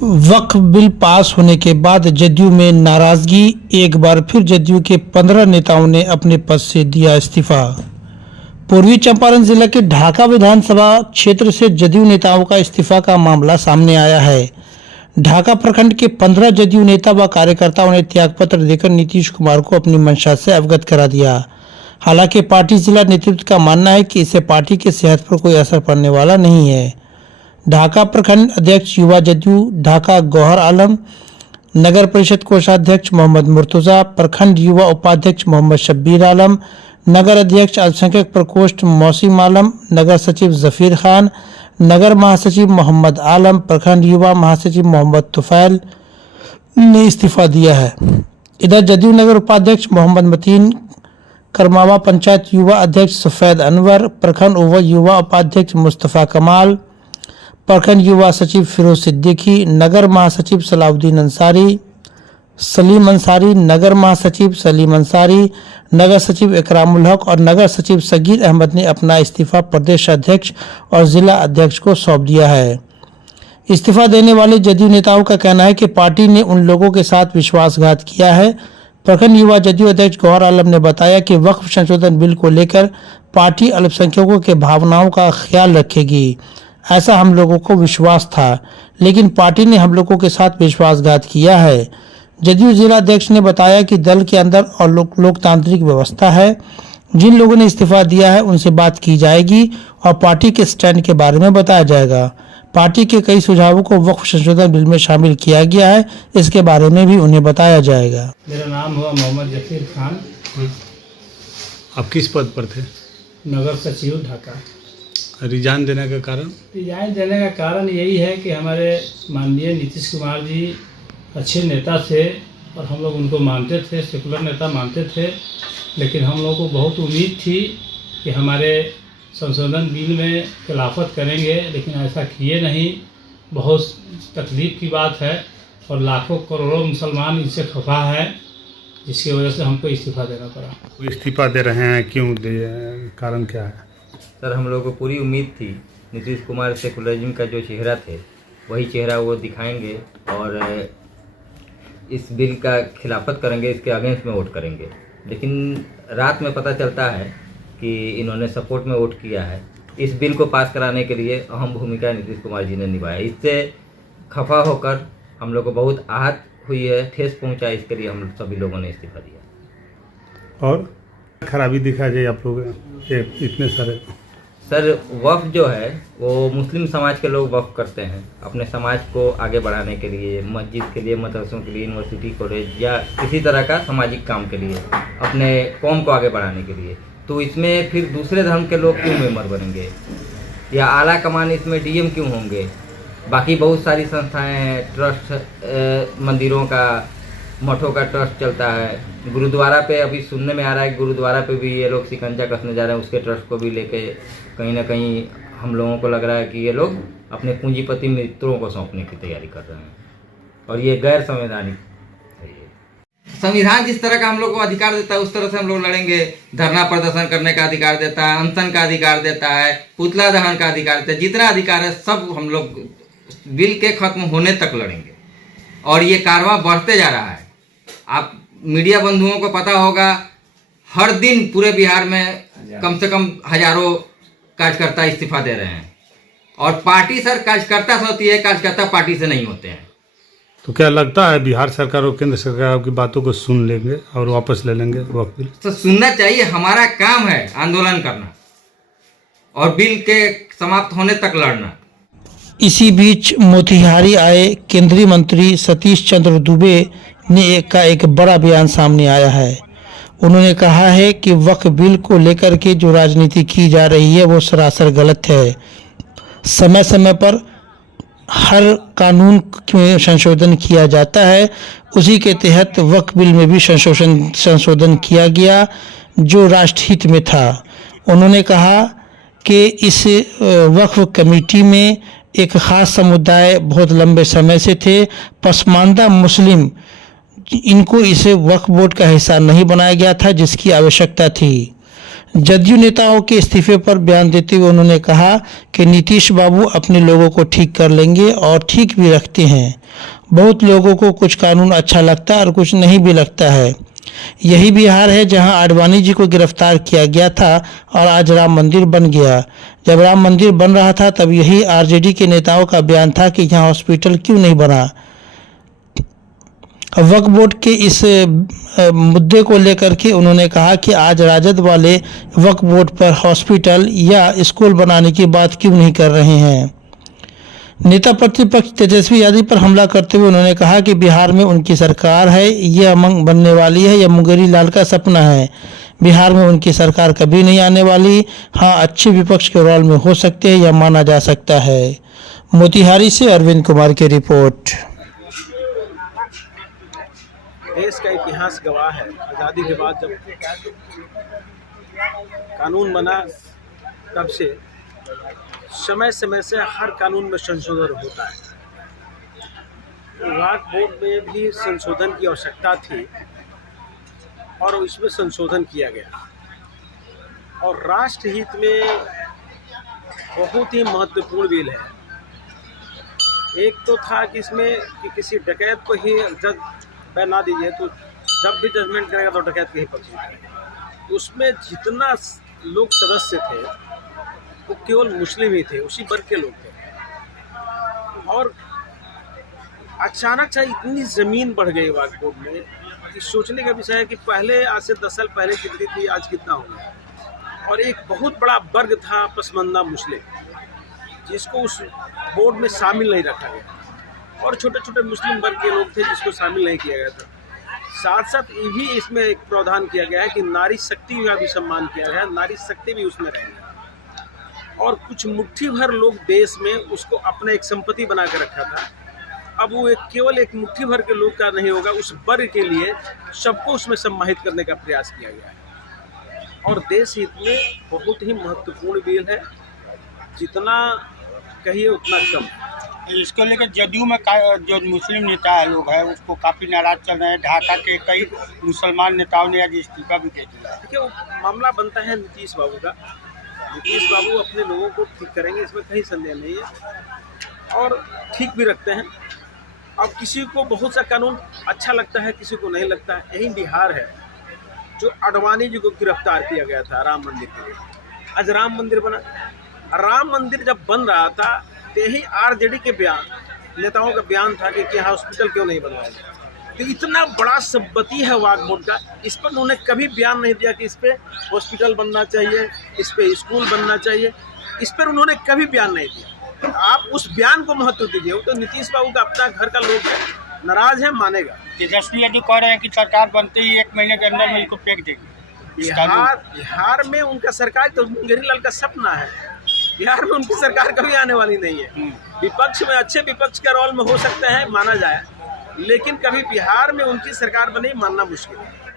वक्फ bill pass होने के बाद जदयू में नाराजगी। एक बार फिर जदयू के 15 नेताओं ने अपने पद से दिया इस्तीफा। पूर्वी चंपारण जिला के ढाका विधानसभा क्षेत्र से जदयू नेताओं का इस्तीफा का मामला सामने आया है। ढाका प्रखंड के 15 जदयू नेता व कार्यकर्ताओं ने त्यागपत्र देकर नीतीश कुमार को अपनी मंशा से अवगत करा दिया। हालांकि पार्टी जिला नेतृत्व का मानना है कि इससे पार्टी की सेहत पर कोई असर पड़ने वाला नहीं है। ढाका प्रखंड अध्यक्ष युवा जदयू ढाका गौहर आलम, नगर परिषद कोषाध्यक्ष मोहम्मद मुर्तजा, प्रखंड युवा उपाध्यक्ष मोहम्मद शब्बीर आलम, नगर अध्यक्ष अल्पसंख्यक प्रकोष्ठ मौसीम आलम, नगर सचिव जफीर खान, नगर महासचिव मोहम्मद आलम, प्रखंड युवा महासचिव मोहम्मद तुफैल ने इस्तीफा दिया है। इधर जदयू नगर उपाध्यक्ष मोहम्मद मतीन, करमावा पंचायत युवा अध्यक्ष सफेद अनवर, प्रखंड युवा उपाध्यक्ष मुस्तफ़ा कमाल, प्रखंड युवा सचिव फिरोज सिद्दीकी, नगर महासचिव सलाउद्दीन अंसारी, सलीम अंसारी, नगर महासचिव सलीम अंसारी, नगर सचिव इकरामुल हक और नगर सचिव सगीर अहमद ने अपना इस्तीफा प्रदेश अध्यक्ष और जिला अध्यक्ष को सौंप दिया है। इस्तीफा देने वाले जदयू नेताओं का कहना है कि पार्टी ने उन लोगों के साथ विश्वासघात किया है। प्रखंड युवा जदयू अध्यक्ष गौहर आलम ने बताया कि वक्फ संशोधन बिल को लेकर पार्टी अल्पसंख्यकों के भावनाओं का ख्याल रखेगी। ऐसा हम लोगों को विश्वास था, लेकिन पार्टी ने हम लोगों के साथ विश्वासघात किया है। जदयू जिला अध्यक्ष ने बताया कि दल के अंदर और लोकतांत्रिक व्यवस्था है। जिन लोगों ने इस्तीफा दिया है उनसे बात की जाएगी और पार्टी के स्टैंड के बारे में बताया जाएगा। पार्टी के कई सुझावों को वक्फ संशोधन बिल में शामिल किया गया है, इसके बारे में भी उन्हें बताया जाएगा। मेरा नाम हुआ मोहम्मद जफीर खान। आप किस पद पर थे? नगर सचिव ढाका। रिजाइन देने का कारण? रिजाइन देने का कारण यही है कि हमारे माननीय नीतीश कुमार जी अच्छे नेता थे और हम लोग उनको मानते थे, सेकुलर नेता मानते थे, लेकिन हम लोगों को बहुत उम्मीद थी कि हमारे संशोधन बिल में खिलाफत करेंगे, लेकिन ऐसा किए नहीं। बहुत तकलीफ़ की बात है और लाखों करोड़ों मुसलमान इनसे खफा है, जिसकी वजह से हमको इस्तीफा देना पड़ा। इस्तीफा दे रहे हैं, क्यों दे, कारण क्या है? सर, हम लोगों को पूरी उम्मीद थी नीतीश कुमार सेकुलरिज्म का जो चेहरा थे वही चेहरा वो दिखाएंगे और इस बिल का खिलाफत करेंगे, इसके अगेंस्ट में वोट करेंगे। लेकिन रात में पता चलता है कि इन्होंने सपोर्ट में वोट किया है। इस बिल को पास कराने के लिए अहम भूमिका नीतीश कुमार जी ने निभाया। इससे खफा होकर हम लोग को बहुत आहत हुई है, ठेस पहुंचा। इसके लिए हम सभी लोगों ने इस्तीफा दिया। और खराबी दिखा जाए आप लोग इतने सारे? सर, वक्फ जो है वो मुस्लिम समाज के लोग वक्फ करते हैं अपने समाज को आगे बढ़ाने के लिए, मस्जिद के लिए, मदरसों के लिए, यूनिवर्सिटी, कॉलेज या किसी तरह का सामाजिक काम के लिए, अपने कौम को आगे बढ़ाने के लिए। तो इसमें फिर दूसरे धर्म के लोग क्यों मेंबर बनेंगे या आला कमान इसमें डीएम क्यों होंगे? बाकी बहुत सारी संस्थाएं हैं, ट्रस्ट, मंदिरों का, मठों का ट्रस्ट चलता है। गुरुद्वारा पे अभी सुनने में आ रहा है कि गुरुद्वारा पे भी ये लोग शिकंजा कसने जा रहे हैं, उसके ट्रस्ट को भी लेके कहीं ना कहीं हम लोगों को लग रहा है कि ये लोग अपने पूंजीपति मित्रों को सौंपने की तैयारी कर रहे हैं और ये गैर संवैधानिक है। संविधान जिस तरह का हम लोग को अधिकार देता है उस तरह से हम लोग लड़ेंगे। धरना प्रदर्शन करने का अधिकार देता है, अनशन का अधिकार देता है, पुतला दहन का अधिकार देता है। जितना अधिकार है सब हम लोग बिल के खत्म होने तक लड़ेंगे और ये कारवां बढ़ते जा रहा है। आप मीडिया बंधुओं को पता होगा, हर दिन पूरे बिहार में कम से कम हजारों कार्यकर्ता इस्तीफा दे रहे हैं और पार्टी सर कार्यकर्ता से होती है, कार्यकर्ता पार्टी से नहीं होते हैं। तो क्या लगता है बिहार सरकार और केंद्र सरकार आपकी बातों को सुन लेंगे और वापस ले लेंगे वक्फ बिल? तो सुनना चाहिए, हमारा काम है आंदोलन करना और बिल के समाप्त होने तक लड़ना। इसी बीच मोतिहारी आए केंद्रीय मंत्री सतीश चंद्र दुबे ने एक बड़ा बयान सामने आया है। उन्होंने कहा है कि वक्फ बिल को लेकर के जो राजनीति की जा रही है वो सरासर गलत है। समय समय पर हर कानून में संशोधन किया जाता है, उसी के तहत वक्फ बिल में भी संशोधन किया गया जो राष्ट्रहित में था। उन्होंने कहा कि इस वक्फ कमेटी में एक ख़ास समुदाय बहुत लंबे समय से थे, पसमानदा मुस्लिम, इनको इसे वक्फ बोर्ड का हिस्सा नहीं बनाया गया था जिसकी आवश्यकता थी। जदयू नेताओं के इस्तीफे पर बयान देते हुए उन्होंने कहा कि नीतीश बाबू अपने लोगों को ठीक कर लेंगे और ठीक भी रखते हैं। बहुत लोगों को कुछ कानून अच्छा लगता है और कुछ नहीं भी लगता है। यही बिहार है जहां आडवाणी जी को गिरफ्तार किया गया था और आज राम मंदिर बन गया। जब राम मंदिर बन रहा था तब यही आरजेडी के नेताओं का बयान था कि यहाँ हॉस्पिटल क्यों नहीं बना। वक्फ बोर्ड के इस मुद्दे को लेकर के उन्होंने कहा कि आज राजद वाले वक्फ बोर्ड पर हॉस्पिटल या स्कूल बनाने की बात क्यों नहीं कर रहे हैं। नेता प्रतिपक्ष तेजस्वी यादव पर हमला करते हुए उन्होंने कहा कि बिहार में उनकी सरकार है, यह अमंग बनने वाली है, यह मुंगेरी लाल का सपना है। बिहार में उनकी सरकार कभी नहीं आने वाली। हाँ, अच्छे विपक्ष के रोल में हो सकते हैं, यह माना जा सकता है। मोतिहारी से अरविंद कुमार की रिपोर्ट। देश का इतिहास गवाह है, आज़ादी के बाद जब कानून बना तब से समय समय से हर कानून में संशोधन होता है। वक्फ बोर्ड में भी संशोधन की आवश्यकता थी और इसमें संशोधन किया गया और राष्ट्र हित में बहुत ही महत्वपूर्ण बिल है। एक तो था कि इसमें कि किसी डकैत को ही जज बना दीजिए, तो जब भी जजमेंट करेगा तो डकैत के ही पक्ष में करेगा। उसमें जितना लोग सदस्य थे वो केवल मुस्लिम ही थे, उसी वर्ग के लोग थे। और अचानक से इतनी ज़मीन बढ़ गई वक्फ बोर्ड में कि सोचने का विषय है कि पहले आज से 10 साल पहले कितनी थी, आज कितना हो गया। और एक बहुत बड़ा वर्ग था पसमानदा मुस्लिम, जिसको उस बोर्ड में शामिल नहीं रखा गया, और छोटे छोटे मुस्लिम वर्ग के लोग थे जिसको शामिल नहीं किया गया था। साथ साथ ये भी इसमें एक प्रावधान किया गया है कि नारी शक्ति का भी सम्मान किया गया है, नारी शक्ति भी उसमें रहेंगे। और कुछ मुट्ठी भर लोग देश में उसको अपने एक संपत्ति बना के रखा था। अब वो केवल एक मुट्ठी भर के लोग का नहीं होगा, उस वर्ग के लिए सबको उसमें सम्मानित करने का प्रयास किया गया है। और देश हित में बहुत ही महत्वपूर्ण बिल है, जितना कहिए उतना कम है। इसको लेकर जदयू में जो मुस्लिम नेता है लोग हैं उसको काफ़ी नाराज चल रहे हैं। ढाका के कई मुसलमान नेताओं ने आज इस्तीफा भी दे दिया। देखिए, वो मामला बनता है नीतीश बाबू का। नीतीश बाबू अपने लोगों को ठीक करेंगे, इसमें कहीं संदेह नहीं है, और ठीक भी रखते हैं। अब किसी को बहुत सा कानून अच्छा लगता है, किसी को नहीं लगता है। यही बिहार है जो आडवाणी जी को गिरफ्तार किया गया था राम मंदिर के लिए। आज राम मंदिर बना। राम मंदिर जब बन रहा था तो यही आरजेडी के बयान, नेताओं का बयान था कि हॉस्पिटल क्यों नहीं बनवाया गया। तो इतना बड़ा संपत्ति है वक्फ बोर्ड का, इस पर उन्होंने कभी बयान नहीं दिया कि इस पे हॉस्पिटल बनना चाहिए, इस पे स्कूल बनना चाहिए। इस पर उन्होंने कभी बयान नहीं दिया। आप उस बयान को महत्व दीजिए। वो तो नीतीश बाबू का अपना घर का लोग है, नाराज है, मानेगा। तेजस्वी यादव कह रहे हैं कि सरकार बनते ही 1 महीने के अंदर में इसको फेंक देगी। बिहार में उनका सरकार तो मुंगेरी लाल का सपना है। बिहार में उनकी सरकार कभी आने वाली नहीं है। विपक्ष में अच्छे विपक्ष का रोल में हो सकता है, माना जाए, लेकिन कभी बिहार में उनकी सरकार बने मानना मुश्किल है।